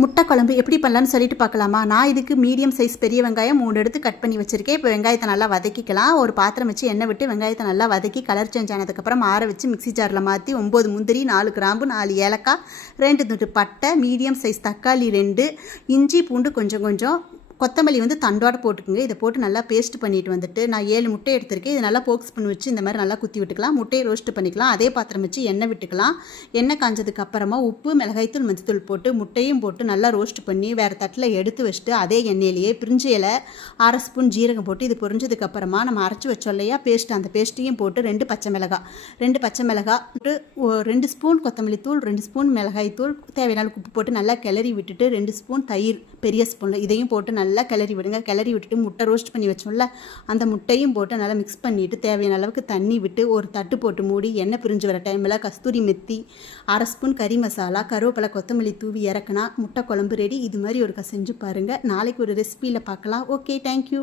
முட்டை குழம்பு எப்படி பண்ணலான்னு சொல்லிட்டு பார்க்கலாமா? நான் இதுக்கு மீடியம் சைஸ் பெரிய வெங்காயம் மூணு எடுத்து கட் பண்ணி வச்சுருக்கேன். இப்போ வெங்காயத்தை நல்லா வதக்கிக்கலாம். ஒரு பாத்திரம் வச்சு எண்ணெய் விட்டு வெங்காயத்தை நல்லா வதக்கி கலர் சேஞ்ச் ஆனதுக்கப்புறம் ஆற வச்சு மிக்ஸி ஜாரில் மாற்றி ஒம்பது முந்திரி நாலு கிராம்பு நாலு ஏலக்காய் ரெண்டு துண்டு பட்டை மீடியம் சைஸ் தக்காளி ரெண்டு இஞ்சி பூண்டு கொஞ்சம் கொஞ்சம் கொத்தமல்லி வந்து தண்டோட போட்டுக்குங்க. இதை போட்டு நல்லா பேஸ்ட் பண்ணிட்டு வந்துட்டு நான் ஏழு முட்டை எடுத்திருக்கேன். இது நல்லா போக்ஸ் பண்ணி வச்சு இந்த மாதிரி நல்லா குத்தி விட்டுக்கலாம். முட்டையை ரோஸ்ட் பண்ணிக்கலாம். அதே பாத்திரம் வச்சு எண்ணெய் விட்டுக்கலாம். எண்ணெய் காஞ்சதுக்கு அப்புறமா உப்பு மிளகாய்த்தூள் மஞ்சத்தூள் போட்டு முட்டையும் போட்டு நல்லா ரோஸ்ட் பண்ணி வேறு தட்டில் எடுத்து வச்சுட்டு அதே எண்ணெயிலேயே பிரிஞ்சு இலை அரை ஸ்பூன் ஜீரகம் போட்டு இது பொரிஞ்சதுக்கு அப்புறமா நம்ம அரைச்சி வச்சோம் இல்லையா? பேஸ்ட் அந்த பேஸ்ட்டையும் போட்டு ரெண்டு பச்சை மிளகாய் ரெண்டு பச்சை மிளகாய் போட்டு ரெண்டு ஸ்பூன் கொத்தமல்லி தூள் ரெண்டு ஸ்பூன் மிளகாய் தூள் தேவையான உப்பு போட்டு நல்லா கிளறி விட்டுட்டு ரெண்டு ஸ்பூன் தயிர் பெரிய ஸ்பூனில் இதையும் போட்டு நல்லா கிளறி விடுங்க. கிளறி விட்டுட்டு முட்டை ரோஸ்ட் பண்ணி வச்சோம்ல அந்த முட்டையும் போட்டு நல்லா மிக்ஸ் பண்ணிவிட்டு தேவையான அளவுக்கு தண்ணி விட்டு ஒரு தட்டு போட்டு மூடி எண்ணெய் பிரிஞ்சு வர டைமில் கஸ்தூரி மெத்தி அரை ஸ்பூன் கறி மசாலா கருவேப்பிலை கொத்தமல்லி தூவி இறக்குனா முட்டை குழம்பு ரெடி இது மாதிரி ஒருக்கா செஞ்சு பாருங்கள் நாளைக்கு ஒரு ரெசிபியில் பார்க்கலாம். Okay thank you